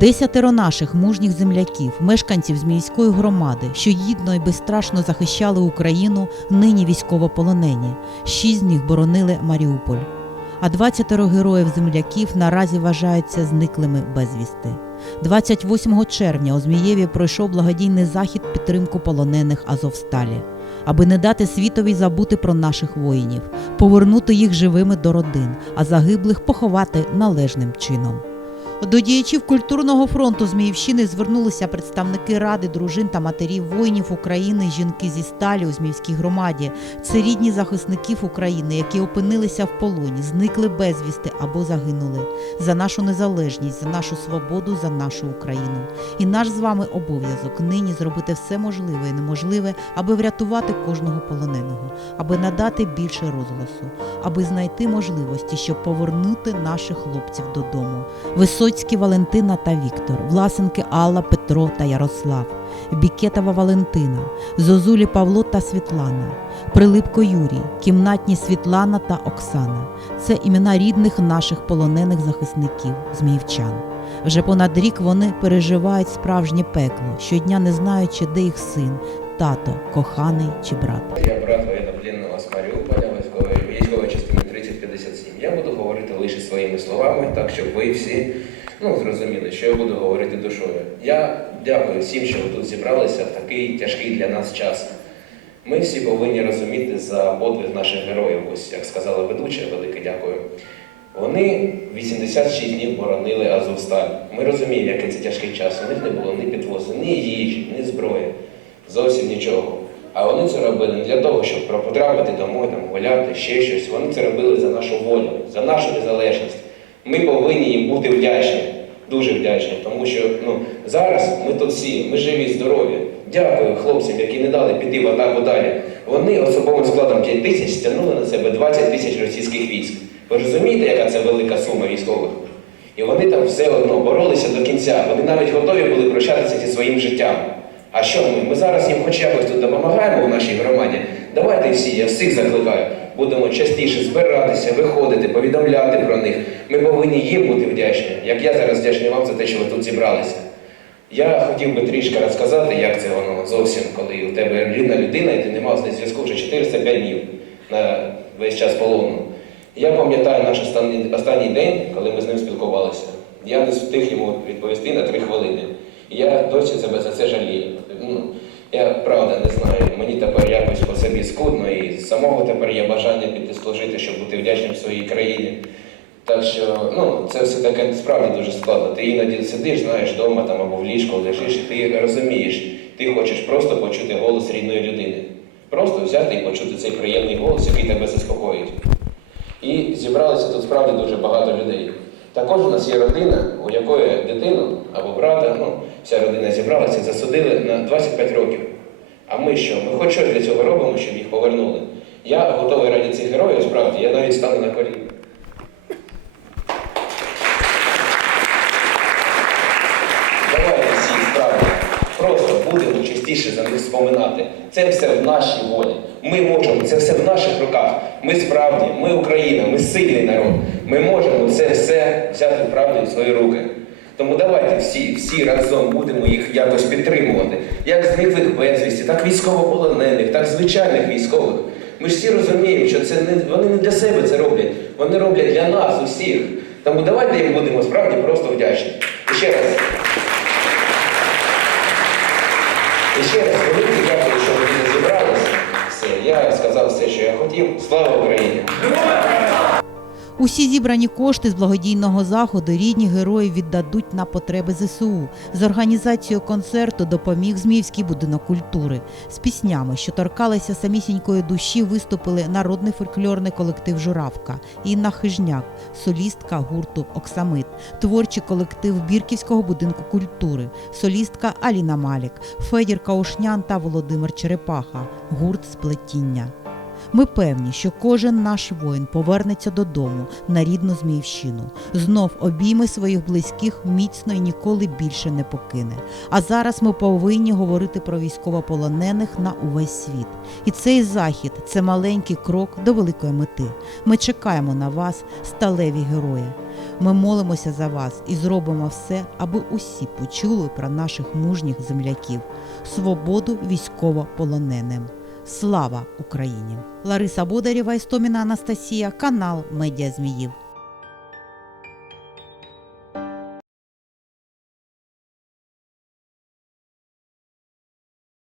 Десятеро наших мужніх земляків, мешканців Зміївської громади, що гідно і безстрашно захищали Україну, нині військовополонені. Шість з них боронили Маріуполь. А 20 героїв земляків наразі вважаються зниклими безвісти. 28 червня у Змієві пройшов благодійний захід підтримку полонених Азовсталі, аби не дати світові забути про наших воїнів, повернути їх живими до родин, а загиблих поховати належним чином. До діячів культурного фронту Зміївщини звернулися представники ради дружин та матерів воїнів України, жінки зі сталі у Зміївській громаді. Це рідні захисників України, які опинилися в полоні, зникли безвісти або загинули за нашу незалежність, за нашу свободу, за нашу Україну. І наш з вами обов'язок нині зробити все можливе і неможливе, аби врятувати кожного полоненого, аби надати більше розголосу, аби знайти можливості, щоб повернути наших хлопців додому. Високі Висоцькі Валентина та Віктор, Власенки Алла, Петро та Ярослав, Бікетова Валентина, Зозулі Павло та Світлана, Прилипко Юрій, кімнатні Світлана та Оксана. Це імена рідних наших полонених захисників, зміївчан. Вже понад рік вони переживають справжнє пекло, щодня не знаючи, де їх син, тато, коханий чи брат. Я брат воєннопленного з Маріуполя, військової частини 3057. Я буду говорити лише своїми словами, так щоб ви всі Ну, зрозуміло, що я буду говорити душою. Я дякую всім, що ви тут зібралися в такий тяжкий для нас час. Ми всі повинні розуміти за подвиг наших героїв, ось як сказала ведуча, велике дякую. Вони 86 днів боронили Азовсталь. Ми розуміємо, який це тяжкий час. У них не було ні підвозу, ні їжі, ні зброї, зовсім нічого. А вони це робили не для того, щоб потрапити домой, там гуляти, ще щось. Вони це робили за нашу волю, за нашу незалежність. Ми повинні їм бути вдячні, дуже вдячні, тому що ну, зараз ми тут всі, ми живі, здорові. Дякую хлопцям, які не дали піти в атаку далі. Вони особовим складом 5 тисяч стягнули на себе 20 тисяч російських військ. Ви розумієте, яка це велика сума військових? І вони там все одно боролися до кінця. Вони навіть готові були прощатися зі своїм життям. А що ми? Ми зараз їм хоч якось тут допомагаємо у нашій громаді. Давайте всі, я всіх закликаю будемо частіше збиратися, виходити, повідомляти про них. Ми повинні їм бути вдячні, як я зараз вдячний вам за те, що ви тут зібралися. Я хотів би трішки розказати, як це воно зовсім, коли у тебе рідна людина, і ти не мав з нею зв'язку вже 405 днів на весь час полону. Я пам'ятаю наш останній, останній день, коли ми з ним спілкувалися. Я не встиг йому відповісти на три хвилини. я досі себе за це жалію. Ну, Я правда не знаю, мені тепер собі скудно, і самого тепер є бажання піти служити, щоб бути вдячним своїй країні. Так що ну, це все таке справді дуже складно. Ти іноді сидиш, знаєш, вдома там або в ліжку лежиш, і ти розумієш, ти хочеш просто почути голос рідної людини. Просто взяти і почути цей приємний голос, який тебе заспокоїть. І зібралося тут справді дуже багато людей. Також у нас є родина, у якої дитину або брата, ну, вся родина зібралася, засудили на 25 років що? Ми хоч щось для цього робимо, щоб їх повернули. Я готовий раді цих героїв, справді, я навіть стану на колі. Давайте всі справді. Просто будемо частіше за них споминати. Це все в нашій волі. Ми можемо, це все в наших руках. Ми справді, ми Україна, ми сильний народ. Ми можемо це все взяти правду в свої руки. Тому давайте всі всі разом будемо їх якось підтримувати. Як зниклих безвісті, так військовополонених, так звичайних військових. Ми ж всі розуміємо, що це не вони не для себе це роблять, вони роблять для нас, усіх. Тому давайте їм будемо справді просто вдячні. І ще раз. І ще раз велике дякую, що ви зібралися. Все, я сказав все, що я хотів. Слава Україні! Усі зібрані кошти з благодійного заходу рідні герої віддадуть на потреби ЗСУ. З організацією концерту допоміг змівський будинок культури. З піснями, що торкалися самісінької душі, виступили народний фольклорний колектив Журавка, Інна Хижняк, солістка гурту Оксамит, творчий колектив Бірківського будинку культури, солістка Аліна Малік, Федір Каушнян та Володимир Черепаха, гурт сплетіння. Ми певні, що кожен наш воїн повернеться додому на рідну Зміївщину, знов обійме своїх близьких міцно і ніколи більше не покине. А зараз ми повинні говорити про військовополонених на увесь світ. І цей захід це маленький крок до великої мети. Ми чекаємо на вас, сталеві герої. Ми молимося за вас і зробимо все, аби усі почули про наших мужніх земляків, свободу військовополоненим. Слава Україні! Лариса Бодарєва Істоміна Анастасія, канал Медіа Зміїв.